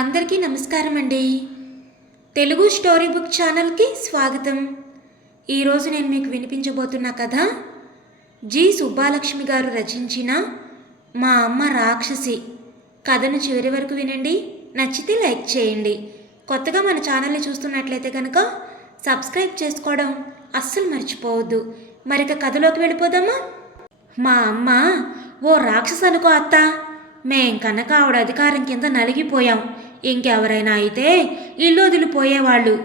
అందరికీ నమస్కారం అండి. తెలుగు స్టోరీ బుక్ ఛానల్కి స్వాగతం. ఈరోజు నేను మీకు వినిపించబోతున్న కథ జి సుబ్బాలక్ష్మి గారు రచించిన మా అమ్మ రాక్షసి. కథను చివరి వరకు వినండి నచ్చితే లైక్ చేయండి. కొత్తగా మన ఛానల్ని చూస్తున్నట్లయితే కనుక సబ్స్క్రైబ్ చేసుకోవడం అస్సలు మర్చిపోవద్దు. మరిక కథలోకి వెళ్ళిపోదామా? మా అమ్మ ఓ రాక్షస అనుకో అత్త మేం కనుక ఆవిడ అధికారం కింద నలిగిపోయాం. ఇంకెవరైనా అయితే ఇల్లు వదిలిపోయేవాళ్ళు.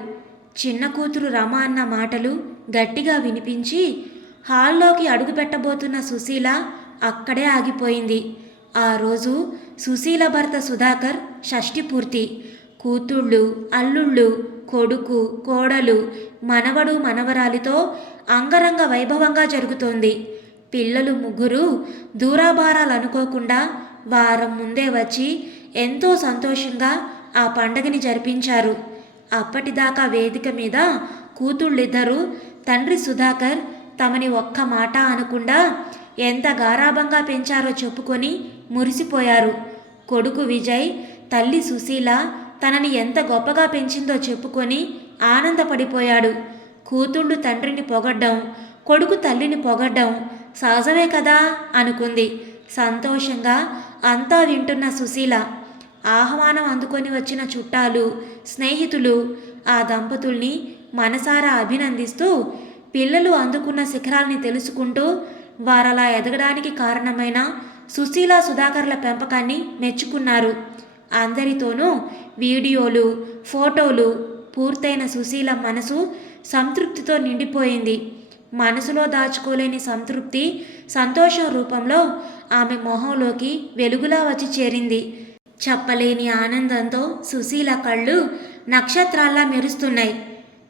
చిన్న కూతురు రమ అన్న మాటలు గట్టిగా వినిపించి హాల్లోకి అడుగుపెట్టబోతున్న సుశీల అక్కడే ఆగిపోయింది. ఆ రోజు సుశీల భర్త సుధాకర్ షష్ఠి పూర్తి. కూతుళ్ళు అల్లుళ్ళు కొడుకు కోడలు మనవడు మనవరాలితో అంగరంగ వైభవంగా జరుగుతోంది. పిల్లలు ముగ్గురు దూరాభారాలు అనుకోకుండా వారం ముందే వచ్చి ఎంతో సంతోషంగా ఆ పండగని జరిపించారు. అప్పటిదాకా వేదిక మీద కూతుళ్ళిద్దరూ తండ్రి సుధాకర్ తమని ఒక్క మాట అనకుండా ఎంత గారాభంగా పెంచారో చెప్పుకొని మురిసిపోయారు. కొడుకు విజయ్ తల్లి సుశీల తనని ఎంత గొప్పగా పెంచిందో చెప్పుకొని ఆనందపడిపోయాడు. కూతుళ్ళు తండ్రిని పొగడ్డం కొడుకు తల్లిని పొగడ్డం సహజమే కదా అనుకుంది. సంతోషంగా అంతా వింటున్న సుశీల ఆహ్వానం అందుకొని వచ్చిన చుట్టాలు స్నేహితులు ఆ దంపతుల్ని మనసారా అభినందిస్తూ పిల్లలు అందుకున్న శిఖరాల్ని తెలుసుకుంటూ వారలా ఎదగడానికి కారణమైన సుశీల సుధాకర్ల పెంపకాన్ని మెచ్చుకున్నారు. అందరితోనూ వీడియోలు ఫోటోలు పూర్తయిన సుశీల మనసు సంతృప్తితో నిండిపోయింది. మనసులో దాచుకోలేని సంతృప్తి సంతోషం రూపంలో ఆమె మొహంలోకి వెలుగులా వచ్చి చేరింది. చెప్పలేని ఆనందంతో సుశీల కళ్ళు నక్షత్రాల్లా మెరుస్తున్నాయి.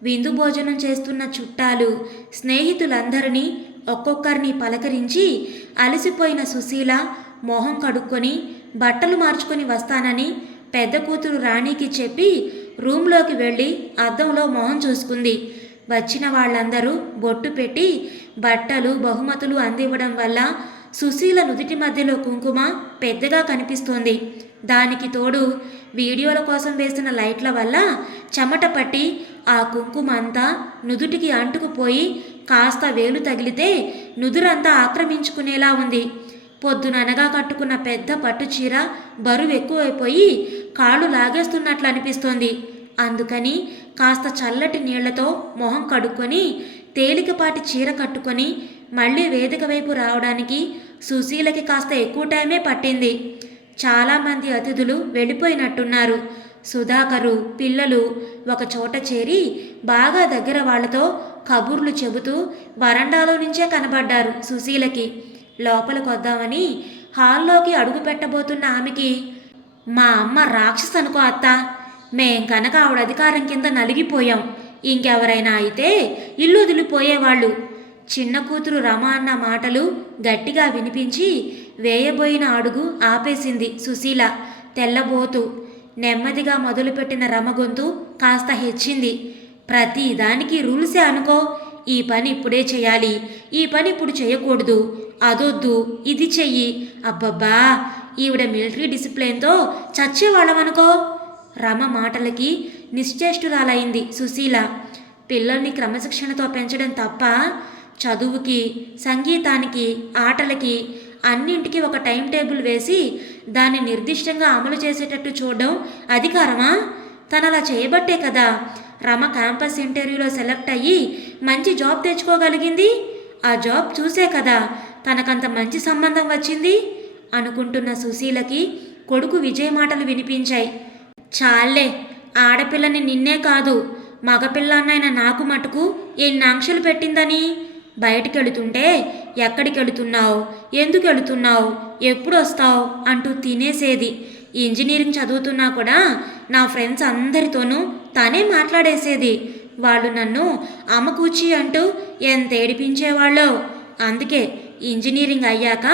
విందు భోజనం చేస్తున్న చుట్టాలు స్నేహితులందరినీ ఒక్కొక్కరిని పలకరించి అలసిపోయిన సుశీల మొహం కడుక్కొని బట్టలు మార్చుకొని వస్తానని పెద్ద కూతురు రాణికి చెప్పి రూమ్లోకి వెళ్ళి అద్దంలో మొహం చూసుకుంది. వచ్చిన వాళ్ళందరూ బొట్టు పెట్టి బట్టలు బహుమతులు అందివ్వడం వల్ల సుశీల నుదుటి మధ్యలో కుంకుమ పెద్దగా కనిపిస్తోంది. దానికి తోడు వీడియోల కోసం వేసిన లైట్ల వల్ల చెమట పట్టి ఆ కుంకుమ అంతా నుదుటికి అంటుకుపోయి కాస్త వేలు తగిలితే నుదురంతా ఆక్రమించుకునేలా ఉంది. పొద్దుననగా కట్టుకున్న పెద్ద పట్టు చీర బరువు ఎక్కువైపోయి కాళ్ళు లాగేస్తున్నట్లు అనిపిస్తోంది. అందుకని కాస్త చల్లటి నీళ్ళతో మొహం కడుక్కొని తేలికపాటి చీర కట్టుకొని మళ్ళీ వేదిక వైపు రావడానికి సుశీలకి కాస్త ఎక్కువ టైమే పట్టింది. చాలామంది అతిథులు వెళ్ళిపోయినట్టున్నారు. సుధాకరు పిల్లలు ఒక చోట చేరి బాగా దగ్గర వాళ్ళతో కబుర్లు చెబుతూ వరండాలో నుంచే కనబడ్డారు సుశీలకి. లోపలికి వద్దామని హాల్లోకి అడుగు పెట్టబోతున్న ఆమెకి మా అమ్మ రాక్షస్ అనుకో అత్త. మేం కనుక ఆవిడ అధికారం కింద నలిగిపోయాం. ఇంకెవరైనా అయితే ఇల్లు వదిలిపోయేవాళ్ళు. చిన్న కూతురు రమ అన్న మాటలు గట్టిగా వినిపించి వేయబోయిన అడుగు ఆపేసింది సుశీల. తెల్లబోతు. నెమ్మదిగా మొదలుపెట్టిన రమ గొంతు కాస్త హెచ్చింది. ప్రతి దానికి రూల్సే అనుకో. ఈ పని ఇప్పుడే చేయాలి. ఈ పని ఇప్పుడు చేయకూడదు. అదొద్దు. ఇది చెయ్యి. అబ్బబ్బా! ఈవిడ మిలిటరీ డిసిప్లిన్తో చచ్చేవాళ్ళమనుకో. రమ మాటలకి నిశ్చేష్టురాలైంది సుశీల. పిల్లల్ని క్రమశిక్షణతో పెంచడం తప్ప చదువుకి సంగీతానికి ఆటలకి అన్నింటికి ఒక టైం టేబుల్ వేసి దాన్ని నిర్దిష్టంగా అమలు చేసేటట్టు చూడడం అధికారమా? తను అలా చేయబట్టే కదా. రమ క్యాంపస్ ఇంటర్వ్యూలో సెలెక్ట్ అయ్యి మంచి జాబ్ తెచ్చుకోగలిగింది? ఆ జాబ్ చూసే కదా. తనకంత మంచి సంబంధం వచ్చింది? అనుకుంటున్న సుశీలకి కొడుకు విజయ్ మాటలు వినిపించాయి. చాలే ఆడపిల్లని నిన్నే కాదు. మగపిల్లన్నైన నాకు మటుకు ఎన్ని ఆంక్షలు పెట్టిందని? బయటికి వెళుతుంటే ఎక్కడికి వెళుతున్నావు ఎందుకు వెళుతున్నావు ఎప్పుడు వస్తావు అంటూ తినేసేది. ఇంజనీరింగ్ చదువుతున్నా కూడా నా ఫ్రెండ్స్ అందరితోనూ తనే మాట్లాడేసేది. వాళ్ళు నన్ను అమ్మకూచి అంటూ ఎంత ఏడిపించేవాళ్ళో అందుకే ఇంజనీరింగ్ అయ్యాక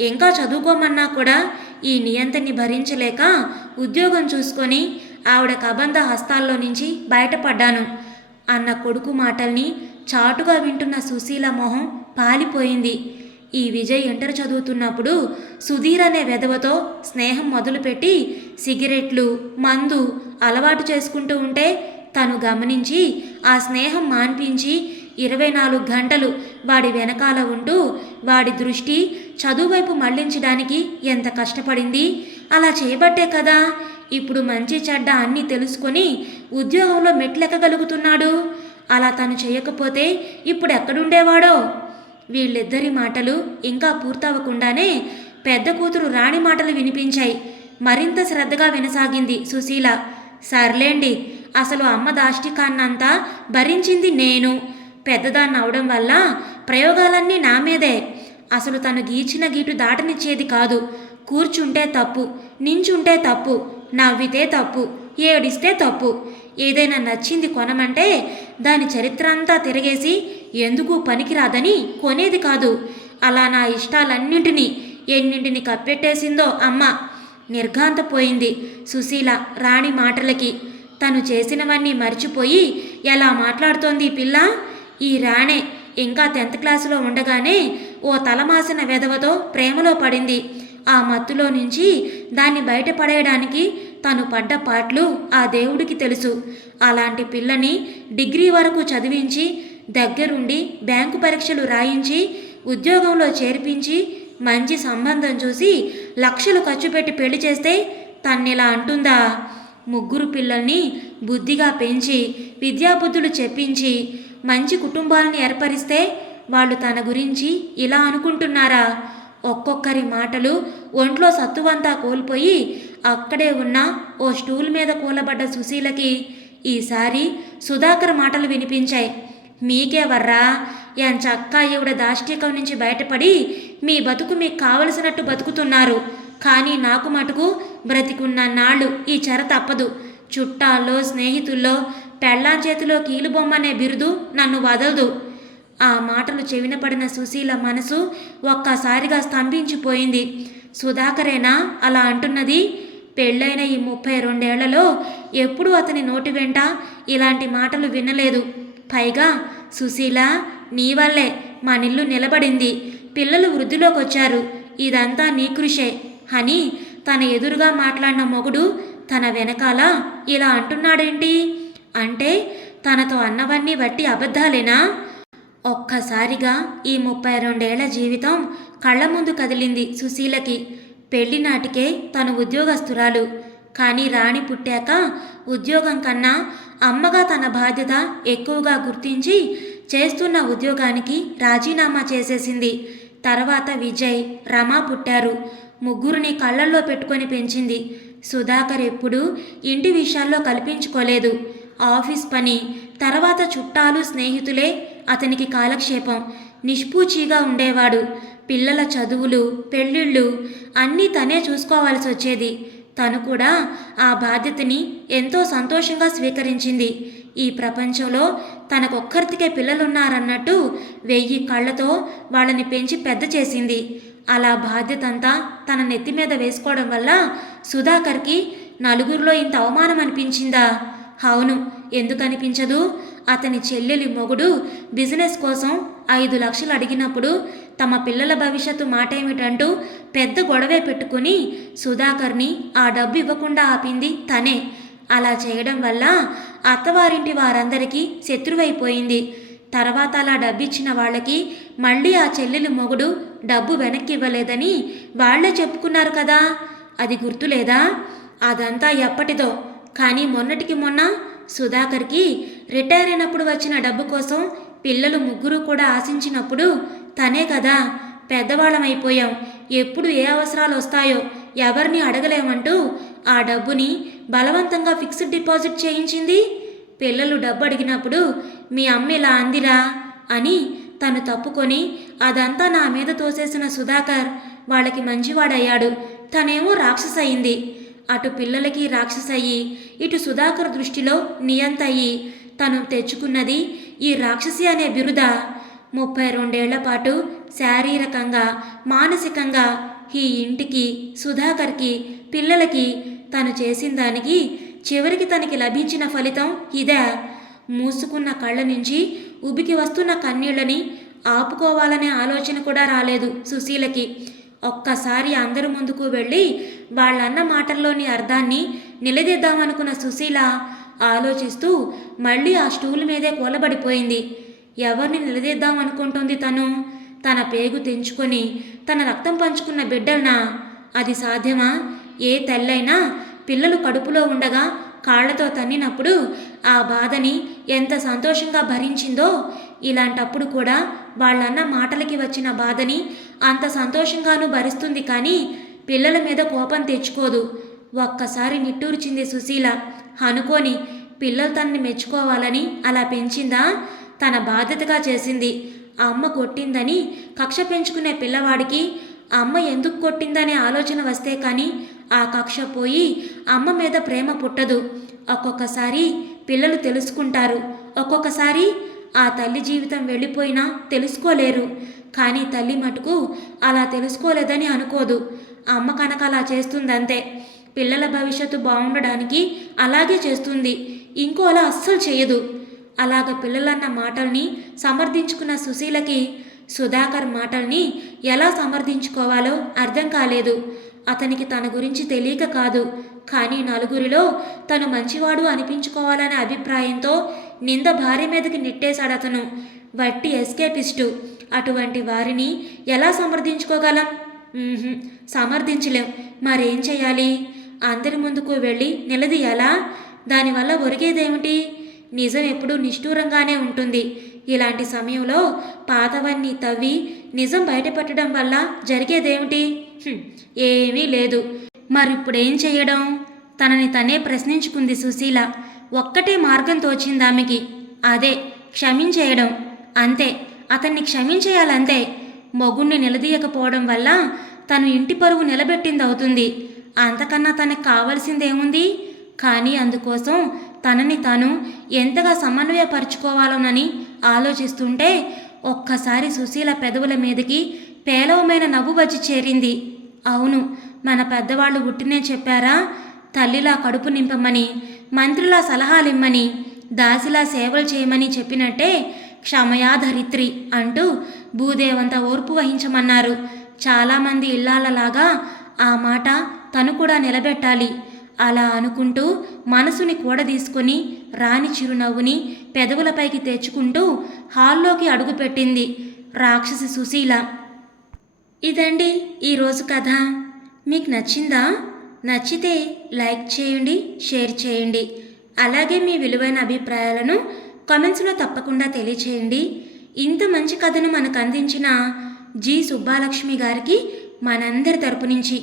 ఇంకా చదువుకోమన్నా కూడా ఈ నియంతని భరించలేక ఉద్యోగం చూసుకొని ఆవిడ కబంధ హస్తాల్లో నుంచి బయటపడ్డాను. అన్న కొడుకు మాటల్ని చాటుగా వింటున్న సుశీల మొహం పాలిపోయింది. ఈ విజయ్ ఇంటర్ చదువుతున్నప్పుడు సుధీర్ అనే వెధవతో స్నేహం మొదలుపెట్టి సిగరెట్లు మందు అలవాటు చేసుకుంటూ ఉంటే తను గమనించి ఆ స్నేహం మాన్పించి ఇరవై నాలుగు గంటలు వాడి వెనకాల ఉంటూ వాడి దృష్టి చదువు వైపు మళ్ళించడానికి ఎంత కష్టపడింది? అలా చేయబట్టే కదా? ఇప్పుడు మంచి చెడ్డ అన్నీ తెలుసుకొని ఉద్యోగంలో మెట్లెక్కగలుగుతున్నాడు? అలా తను చేయకపోతే ఇప్పుడు ఎక్కడుండేవాడో వీళ్ళిద్దరి మాటలు ఇంకా పూర్తవకుండానే పెద్ద కూతురు రాణి మాటలు వినిపించాయి. మరింత శ్రద్ధగా వినసాగింది సుశీల. సర్లేండి అసలు అమ్మ దాష్టికాన్నంతా భరించింది నేను. పెద్దదాన్ని అవడం వల్ల ప్రయోగాలన్నీ నా మీదే. అసలు తను గీచిన గీటు దాటనిచ్చేది కాదు. కూర్చుంటే తప్పు నించుంటే తప్పు నవ్వితే తప్పు. ఏడిస్తే తప్పు. ఏదైనా నచ్చింది కొనమంటే దాని చరిత్ర అంతా తిరగేసి ఎందుకు పనికిరాదని కొనేది కాదు. అలా నా ఇష్టాలన్నింటినీ ఎన్నింటిని కప్పెట్టేసిందో అమ్మ. నిర్ఘాంతపోయింది సుశీల రాణి మాటలకి. తను చేసినవన్నీ మర్చిపోయి ఎలా మాట్లాడుతోంది ఈ పిల్ల? ఈ రాణే ఇంకా టెన్త్ క్లాసులో ఉండగానే ఓ తలమాసిన వెధవతో ప్రేమలో పడింది. ఆ మత్తులో నుంచి దాన్ని బయటపడేయడానికి తను పడ్డ పాటలు ఆ దేవుడికి తెలుసు. అలాంటి పిల్లని డిగ్రీ వరకు చదివించి దగ్గరుండి బ్యాంకు పరీక్షలు రాయించి ఉద్యోగంలో చేర్పించి మంచి సంబంధం చూసి లక్షలు ఖర్చు పెట్టి పెళ్ళి చేస్తే తన్నిలా అంటుందా? ముగ్గురు పిల్లల్ని బుద్ధిగా పెంచి విద్యాబుద్ధులు చెప్పించి మంచి కుటుంబాలను ఏర్పరిస్తే వాళ్ళు తన గురించి ఇలా అనుకుంటున్నారా? ఒక్కొక్కరి మాటలు ఒంట్లో సత్తువంతా కోల్పోయి అక్కడే ఉన్న ఓ స్టూల్ మీద కూలబడ్డ సుశీలకి ఈసారి సుధాకర్ మాటలు వినిపించాయి. మీకే వర్రా ఎన్ చక్కా ఈవిడ దాష్టికం నుంచి బయటపడి మీ బతుకు మీకు కావలసినట్టు బతుకుతున్నారు. కానీ నాకు మటుకు బ్రతికున్న నాళ్ళు ఈ చెర తప్పదు. చుట్టాల్లో స్నేహితుల్లో పెళ్ళాం చేతిలో కీలుబొమ్మనే బిరుదు నన్ను వదలదు. ఆ మాటలు చెవిన పడిన సుశీల మనసు ఒక్కసారిగా స్తంభించిపోయింది. సుధాకరేనా అలా అంటున్నది? పెళ్ళైన ఈ ముప్పై రెండేళ్ళలో ఎప్పుడూ అతని నోటి వెంట ఇలాంటి మాటలు వినలేదు. పైగా సుశీల నీ వల్లే మా నిల్లు నిలబడింది. పిల్లలు వృద్ధిలోకి వచ్చారు ఇదంతా నీ కృషే. అని తన ఎదురుగా మాట్లాడిన మొగుడు తన వెనకాల ఇలా అంటున్నాడేంటి? అంటే తనతో అన్నవన్నీ బట్టి అబద్ధాలేనా? ఒక్కసారిగా ఈ ముప్పై రెండేళ్ళ జీవితం కళ్ళ ముందు కదిలింది సుశీలకి. పెళ్ళి నాటికే తను ఉద్యోగస్తురాలు. కానీ రాణి పుట్టాక ఉద్యోగం కన్నా అమ్మగా తన బాధ్యత ఎక్కువగా గుర్తించి చేస్తున్న ఉద్యోగానికి రాజీనామా చేసేసింది. తర్వాత విజయ్ రమ పుట్టారు. ముగ్గురిని కళ్ళల్లో పెట్టుకొని పెంచింది. సుధాకర్ ఎప్పుడూ ఇంటి విషయాల్లో కల్పించుకోలేదు. ఆఫీస్ పని తర్వాత చుట్టాలు స్నేహితులే అతనికి కాలక్షేపం. నిష్పూచిగా ఉండేవాడు. పిల్లల చదువులు పెళ్ళిళ్ళు అన్నీ తనే చూసుకోవాల్సి వచ్చేది. తను కూడా ఆ బాధ్యతని ఎంతో సంతోషంగా స్వీకరించింది. ఈ ప్రపంచంలో తనకొక్కరితికే పిల్లలున్నారన్నట్టు వెయ్యి కళ్ళతో వాళ్ళని పెంచి పెద్ద చేసింది. అలా బాధ్యత అంతా తన నెత్తి మీద వేసుకోవడం వల్ల సుధాకర్కి నలుగురిలో ఇంత అవమానం అనిపించిందా? అవును ఎందుకు అనిపించదు అతని చెల్లెలి మొగుడు బిజినెస్ కోసం ఐదు లక్షలు అడిగినప్పుడు తమ పిల్లల భవిష్యత్తు మాట ఏమిటంటూ పెద్ద గొడవే పెట్టుకుని సుధాకర్ని ఆ డబ్బు ఇవ్వకుండా ఆపింది తనే. అలా చేయడం వల్ల అత్తవారింటి వారందరికీ శత్రువైపోయింది. తర్వాత అలా డబ్బిచ్చిన వాళ్ళకి మళ్ళీ ఆ చెల్లెలు మొగుడు డబ్బు వెనక్కి ఇవ్వలేదని వాళ్ళే చెప్పుకున్నారు కదా. అది గుర్తులేదా? అదంతా ఎప్పటిదో. కానీ మొన్నటికి మొన్న సుధాకర్కి రిటైర్ అయినప్పుడు వచ్చిన డబ్బు కోసం పిల్లలు ముగ్గురు కూడా ఆశించినప్పుడు తనే కదా పెద్దవాళ్ళమైపోయాం. ఎప్పుడు ఏ అవసరాలు వస్తాయో ఎవరిని అడగలేమంటూ ఆ డబ్బుని బలవంతంగా ఫిక్స్డ్ డిపాజిట్ చేయించింది. పిల్లలు డబ్బు అడిగినప్పుడు మీ అమ్మ ఇలా అందిరా అని తను తప్పుకొని అదంతా నా మీద తోసేసిన సుధాకర్ వాళ్ళకి మంచివాడయ్యాడు. తనేమో రాక్షసయింది అటు పిల్లలకి రాక్షసయ్యి ఇటు సుధాకర్ దృష్టిలో నియంతయ్యి. తను తెచ్చుకున్నది ఈ రాక్షసి అనే బిరుద ముప్పై రెండేళ్ళ పాటు శారీరకంగా మానసికంగా ఈ ఇంటికి సుధాకర్కి పిల్లలకి తను చేసిన దానికి చివరికి తనకి లభించిన ఫలితం ఇదే. మూసుకున్న కళ్ళ నుంచి ఉబికి వస్తున్న కన్నీళ్ళని ఆపుకోవాలనే ఆలోచన కూడా రాలేదు సుశీలకి. ఒక్కసారి అందరి ముందుకు వెళ్ళి వాళ్ళన్న మాటల్లోని అర్థాన్ని నిలదీద్దామనుకున్న సుశీల ఆలోచిస్తూ మళ్ళీ ఆ స్టూల్ మీదే కూలబడిపోయింది. ఎవరిని నిలదీద్దాం అనుకుంటుంది తను? తన పేగు తెంచుకొని తన రక్తం పంచుకున్న బిడ్డలనా? అది సాధ్యమా? ఏ తల్లైనా పిల్లలు కడుపులో ఉండగా కాళ్ళతో తన్నినప్పుడు ఆ బాధని ఎంత సంతోషంగా భరించిందో ఇలాంటప్పుడు కూడా వాళ్ళన్న మాటలకి వచ్చిన బాధని అంత సంతోషంగానూ భరిస్తుంది కానీ పిల్లల మీద కోపం తెచ్చుకోదు. ఒక్కసారి నిట్టూర్చింది సుశీల. అనుకోని పిల్లలు తనని మెచ్చుకోవాలని అలా పెంచిందా? తన బాధ్యతగా చేసింది. అమ్మ కొట్టిందని కక్ష పెంచుకునే పిల్లవాడికి అమ్మ ఎందుకు కొట్టిందనే ఆలోచన వస్తే కానీ ఆ కక్ష పోయి అమ్మ మీద ప్రేమ పుట్టదు. ఒక్కొక్కసారి పిల్లలు తెలుసుకుంటారు. ఒక్కొక్కసారి ఆ తల్లి జీవితం వెళ్ళిపోయినా తెలుసుకోలేరు. కానీ తల్లి మటుకు అలా తెలుసుకోలేదని అనుకోదు. అమ్మ కనుక అలా చేస్తుందంతే. పిల్లల భవిష్యత్తు బాగుండడానికి అలాగే చేస్తుంది. ఇంకోలా అస్సలు చేయదు. అలాగ పిల్లలన్న మాటల్ని సమర్థించుకున్న సుశీలకి సుధాకర్ మాటల్ని ఎలా సమర్థించుకోవాలో అర్థం కాలేదు. అతనికి తన గురించి తెలియక కాదు. కానీ నలుగురిలో తను మంచివాడు అనిపించుకోవాలనే అభిప్రాయంతో నింద భార్య మీదకి నెట్టేశాడు అతను వట్టి ఎస్కేపిస్టు. అటువంటి వారిని ఎలా సమర్థించుకోగలం? సమర్థించలేం. మరేం చేయాలి? అందరి ముందుకు వెళ్ళి నిలదీయాలా? దానివల్ల ఒరిగేదేమిటి? నిజం ఎప్పుడూ నిష్ఠూరంగానే ఉంటుంది. ఇలాంటి సమయంలో పాతవన్నీ తవ్వి నిజం బయటపెట్టడం వల్ల జరిగేదేమిటి? ఏమీ లేదు. మరిప్పుడేం చేయడం? తనని తనే ప్రశ్నించుకుంది సుశీల. ఒక్కటే మార్గం తోచింది ఆమెకి అదే క్షమించేయడం. అంతే అతన్ని క్షమించేయాలంతే. మొగుణ్ణి నిలదీయకపోవడం వల్ల తను ఇంటి పరువు నిలబెట్టింది అవుతుంది అంతకన్నా తనకు కావలసిందేముంది? కానీ అందుకోసం తనని తాను ఎంతగా సమన్వయపరుచుకోవాలోనని ఆలోచిస్తుంటే ఒక్కసారి సుశీల పెదవుల మీదకి పేలవమైన నవ్వు వచ్చి చేరింది. అవును మన పెద్దవాళ్ళు ఉట్టినే చెప్పారా? తల్లిలా కడుపు నింపమని మంత్రిలా సలహాలిమ్మని దాసిలా సేవలు చేయమని చెప్పినట్టే క్షమయాధరిత్రి అంటూ భూదేవంత ఓర్పు వహించమన్నారు. చాలామంది ఇల్లాలలాగా ఆ మాట తను కూడా నిలబెట్టాలి. అలా అనుకుంటూ మనసుని కూడదీసుకుని రాణి చిరునవ్వుని పెదవులపైకి తెచ్చుకుంటూ హాల్లోకి అడుగుపెట్టింది రాక్షసి సుశీల. ఇదండి ఈరోజు కథ. మీకు నచ్చిందా? నచ్చితే లైక్ చేయండి షేర్ చేయండి. అలాగే మీ విలువైన అభిప్రాయాలను కామెంట్స్లో తప్పకుండా తెలియచేయండి. ఇంత మంచి కథను మనకు అందించిన జి సుబ్బాలక్ష్మి గారికి మనందరి తరపు నుంచి